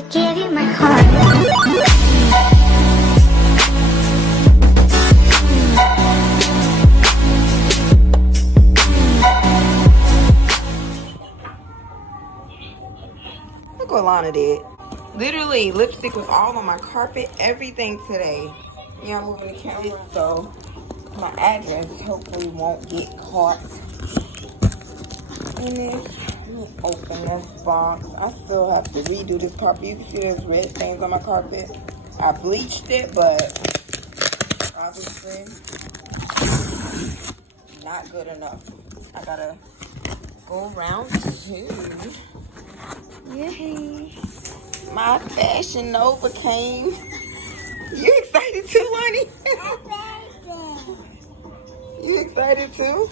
I gave you my heart. Look what Lana did. Literally, lipstick was all on my carpet, everything today. Yeah, I'm moving the camera, so my address hopefully won't get caught in this. Let me open this box. I still have to redo this carpet. You can see there's red stains on my carpet. I bleached it, but obviously not good enough. I gotta go around too. Yay. My Fashion Nova came. You excited too, Lonnie? You excited too?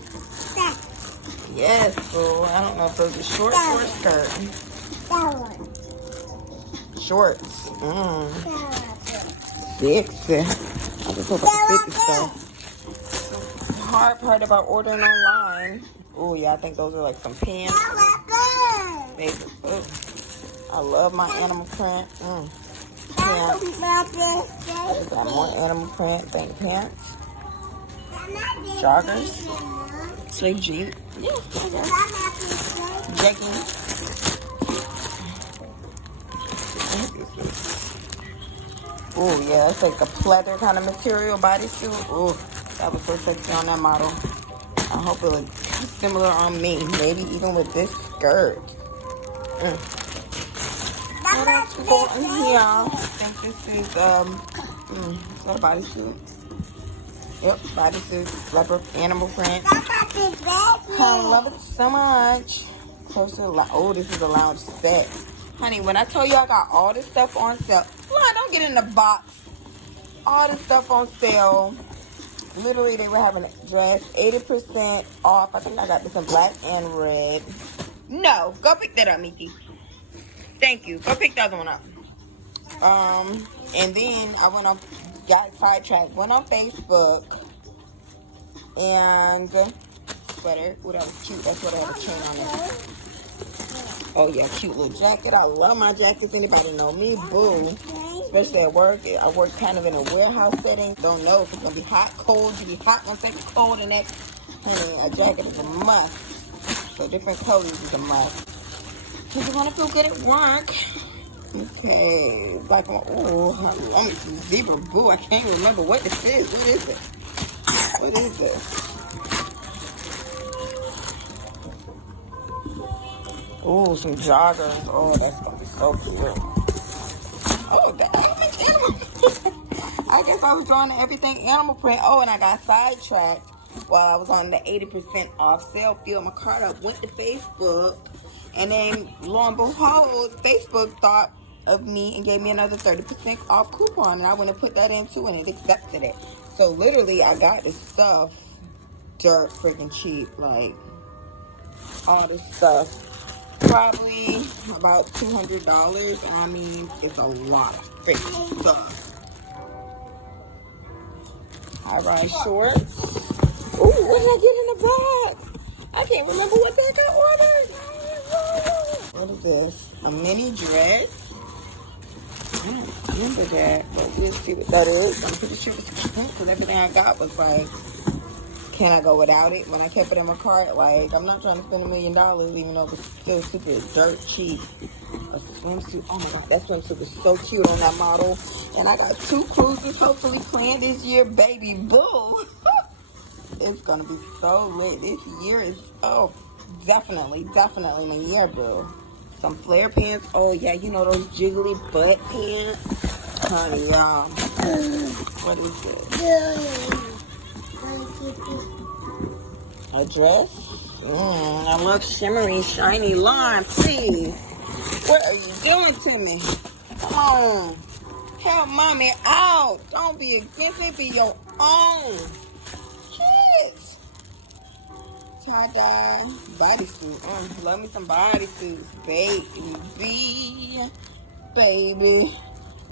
Yes, boo. I don't know if those are shorts or skirt. Shorts. Sexy. I just hope I can fit this stuff. The hard part about ordering online. Oh, yeah, I think those are like some pants. Baby, oh. I love my animal print. Pants. I got more animal print. Thank pants. Joggers. Slave jean. Yeah, jeggings. Oh, yeah, it's like a pleather kind of material bodysuit. Oh, that was so sexy on that model. I hope it looks similar on me. Maybe even with this skirt. What else to go in here? I think this is, is that a bodysuit? Yep, bodysuit, leopard, animal print. I love it so much. Closer, oh, this is a lounge set. Honey, when I told you I got all this stuff on sale, Lord, don't get in the box. All this stuff on sale. Literally, they were having a dress 80% off. I think I got this in black and red. No, go pick that up, Miki. Thank you. Go pick the other one up. And then I went on, got sidetracked, went on Facebook, and sweater. Oh, that was cute. That's what I had a chain on there. Oh, yeah, cute little jacket. I love my jackets. Anybody know me? Boo. Especially at work. I work kind of in a warehouse setting. Don't know if it's going to be hot, cold. You be hot one second, cold the next. Honey, a jacket is a must. So different colors is a must. Because you want to feel good at work. Okay. Black one. Oh, let me see. Zebra Boo. I can't remember what this is. What is it? What is this? Oh, some joggers. Oh, that's going to be so cute. Oh, that animal. I guess I was drawing everything animal print. Oh, and I got sidetracked while I was on the 80% off sale. Filled my cart up, went to Facebook. And then, lo and behold, Facebook thought of me and gave me another 30% off coupon. And I went and put that in too, and it accepted it. So, literally, I got this stuff dirt freaking cheap. Like, all this stuff. Probably about $200. And I mean, it's a lot of freaking stuff. High-rise shorts. Ooh, what did I get in the bag? I can't remember what bag I ordered. What is this? A mini dress? I don't remember that, but we'll see what that is. I'm pretty sure it's cute because everything I got was like, can I go without it? When I kept it in my cart, like, I'm not trying to spend $1 million, even though it's still super dirt cheap. A swimsuit. Oh my God, that swimsuit was so cute on that model. And I got 2 cruises hopefully planned this year, baby boo. It's gonna be so lit. This year is, oh, definitely my year, boo. Some flare pants. Oh yeah, you know those jiggly butt pants? Honey, y'all. What is this? A dress? I love shimmery, shiny lime. Please. What are you doing to me? Come on. Help mommy out. Don't be against it. Be your own. Shit. Tie-dye bodysuit. Love me some bodysuits. Baby.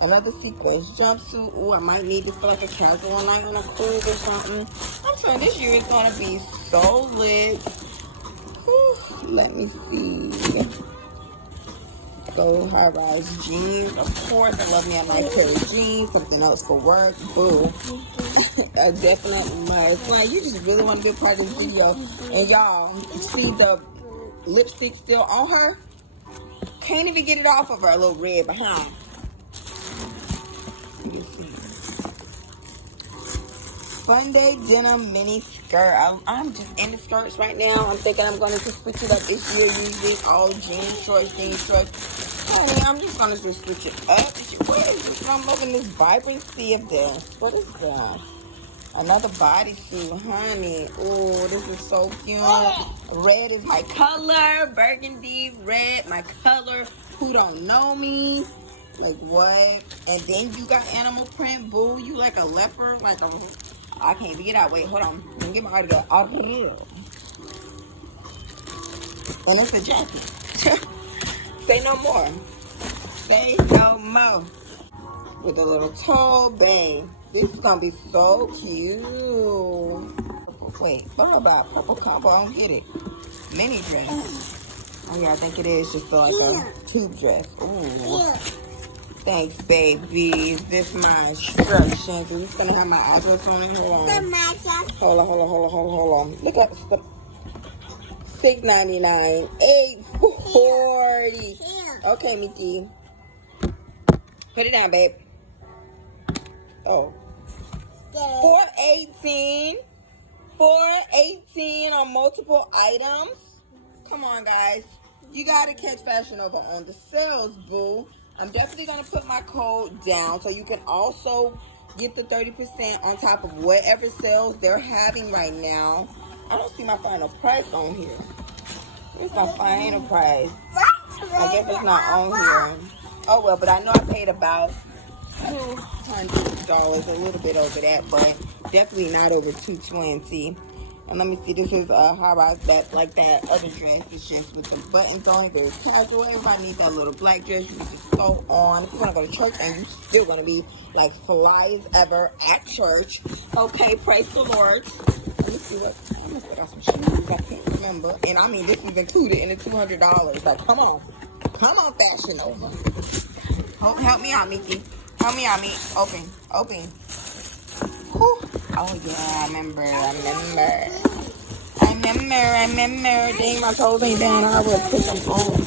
Another sequence jumpsuit. Oh, I might need this for like a casual night on a cruise or something. I'm saying this year is going to be so lit. Whew, let me see. Go high-rise jeans. Of course, I love me a nice pair of jeans. Something else for work. Boo. A definite must. Like, you just really want to be a part of this video. And y'all, you see the lipstick still on her? Can't even get it off of her. A little red behind. You see. Sunday denim mini skirt. I'm just in the skirts right now. I'm thinking I'm going to just switch it up this year. Usually all jeans, shorts, jeans, shorts. Honey, I'm just going to just switch it up. What is this? I'm loving this vibrancy of this. What is that? Another bodysuit, honey. Oh, this is so cute. Red is my color. Burgundy, red, my color. Who don't know me? Like what? And then you got animal print. Boo, you like a leopard? Like a... I can't even get out. Wait, hold on. Let me get my autograph. And it's a jacket. Say no more. Say no more. With a little toe bang. This is gonna be so cute. Wait, what about purple combo? I don't get it. Mini dress. Oh yeah, I think it is just like a tube dress. Ooh. Thanks, baby. This is my instructions. It's gonna have my address on it. Hold on. Hold on. Look at the $6.99, $8.40. Okay, Mickey. Put it down, babe. Oh. $4.18 on multiple items. Come on, guys. You gotta catch Fashion Nova on the sales, boo. I'm definitely gonna put my code down so you can also get the 30% on top of whatever sales they're having right now. I don't see my final price on here. Where's my final price? I guess it's not on here. Oh well, but I know I paid about $200, a little bit over that, but definitely not over $220. And let me see, this is a high-rise that like that other dress. It's just with the buttons on it, very casual. Everybody needs that little black dress you can just throw on. If you want to go to church and you still want to be like fly as ever at church. Okay, praise the Lord. Let me see what, I must have got some shoes, I can't remember. And I mean, this is included in the $200. Like, come on. Come on, Fashion Nova. Help me out, Mickey. Help me out, me. Open. Whew. Oh, yeah, I remember. Dang, my toes ain't down. I will put them on.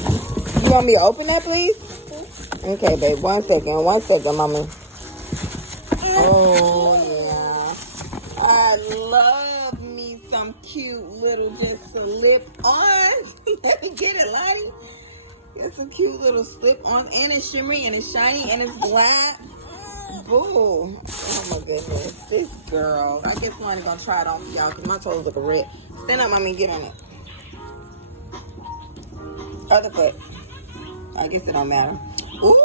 You want me to open that, please? Okay, babe. One second, mama. Oh, yeah. I love me some cute little just slip on. Let me get it, Lottie. It's a cute little slip on, and it's shimmery, and it's shiny, and it's black. Boo. Oh my goodness. This girl. I guess I'm gonna try it on for y'all because my toes look red. Stand up, mommy. Get on it. Other foot. I guess it don't matter. Ooh,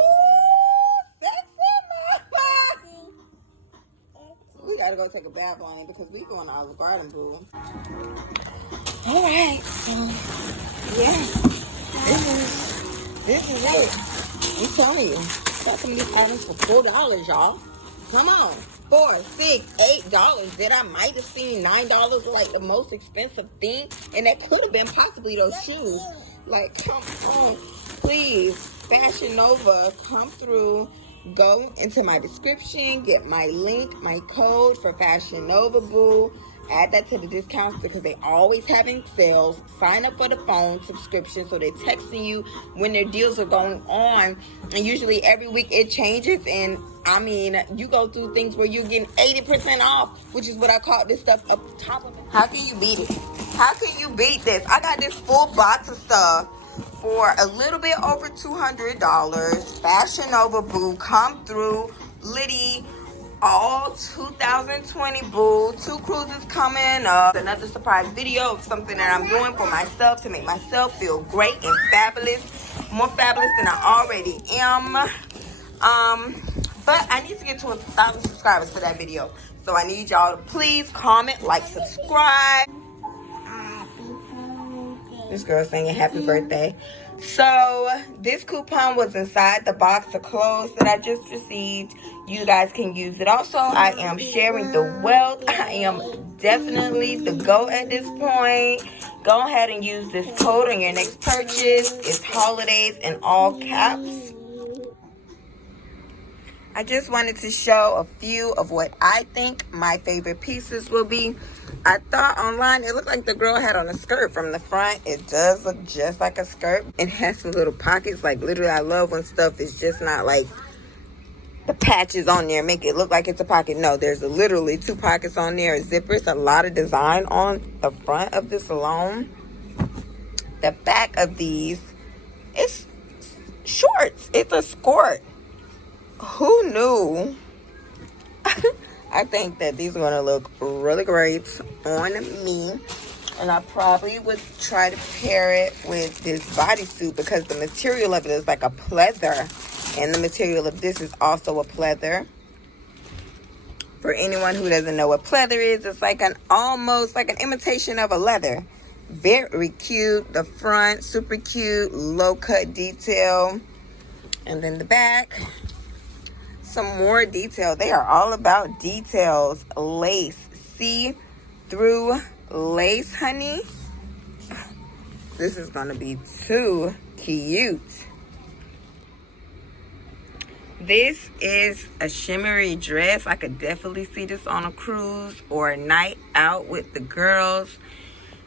sexy mama. We gotta go take a bath on it because we going to Olive Garden, boo. All right. So, yeah. This is it. I'm telling you. Got some of these items for $4, y'all. Come on. $4, $6, $8 that I might have seen $9 like the most expensive thing. And that could have been possibly those shoes. Like, come on. Please, Fashion Nova, come through. Go into my description. Get my link, my code for Fashion Nova, boo. Add that to the discounts because they always having sales. Sign up for the phone subscription so they're texting you when their deals are going on. And usually every week it changes. And I mean, you go through things where you're getting 80% off, which is what I call this stuff up top of it. How can you beat it? How can you beat this? I got this full box of stuff for a little bit over $200. Fashion Nova, boo. Come through. Liddy. All 2020, boo. 2 cruises coming up. Another surprise video of something that I'm doing for myself to make myself feel great and fabulous. More fabulous than I already am. But I need to get to 1,000 subscribers for that video. So I need y'all to please comment, like, subscribe. This girl singing happy birthday. So this coupon was inside the box of clothes that I just received. You guys can use it. Also, I am sharing the wealth. I am definitely the GOAT at this point. Go ahead and use this code on your next purchase. It's holidays in all caps. I just wanted to show a few of what I think my favorite pieces will be. I thought online it looked like the girl had on a skirt from the front. It does look just like a skirt. It has some little pockets. Like literally, I love when stuff is just not like the patches on there make it look like it's a pocket. No, there's literally 2 pockets on there, zippers, a lot of design on the front of this alone. The back of these, it's shorts. It's a skirt. Who knew? I think that these are going to look really great on me. And I probably would try to pair it with this bodysuit because the material of it is like a pleather. And the material of this is also a pleather. For anyone who doesn't know what pleather is, it's like almost like an imitation of a leather. Very cute. The front, super cute, low cut detail. And then the back, some more detail. They are all about details. Lace, see-through lace, honey. This is gonna be too cute. This is a shimmery dress. I could definitely see this on a cruise or a night out with the girls.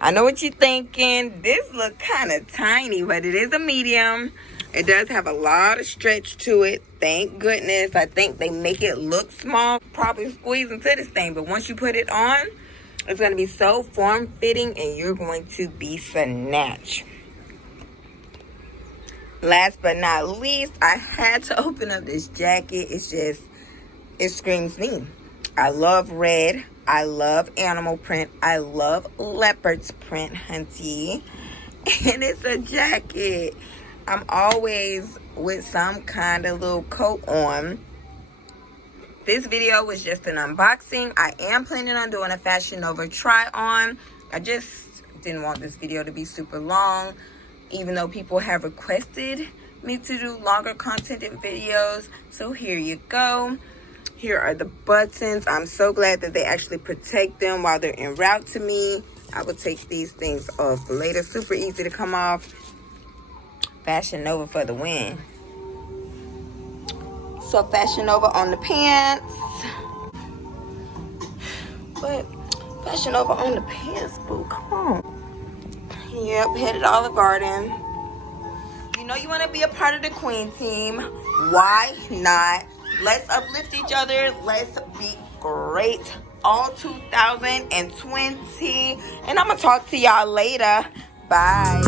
I know what you're thinking. This look kind of tiny, but it is a medium. It does have a lot of stretch to it. Thank goodness. I think they make it look small. Probably squeeze into this thing, but once you put it on, it's going to be so form-fitting and you're going to be snatched. Last but not least, I had to open up this jacket. It screams me. I love red. I love animal print. I love leopard's print, hunty. And it's a jacket. I'm always with some kind of little coat on. This video was just an unboxing. I am planning on doing a Fashion Nova try on. I just didn't want this video to be super long, even though people have requested me to do longer content videos. So here you go. Here are the buttons. I'm so glad that they actually protect them while they're en route to me. I will take these things off later. Super easy to come off. Fashion Nova for the win. So Fashion Nova on the pants. But Fashion Nova on the pants, boo. Come on. Yep, headed Olive Garden. You know you want to be a part of the Queen team. Why not? Let's uplift each other. Let's be great all 2020. And I'm going to talk to y'all later. Bye.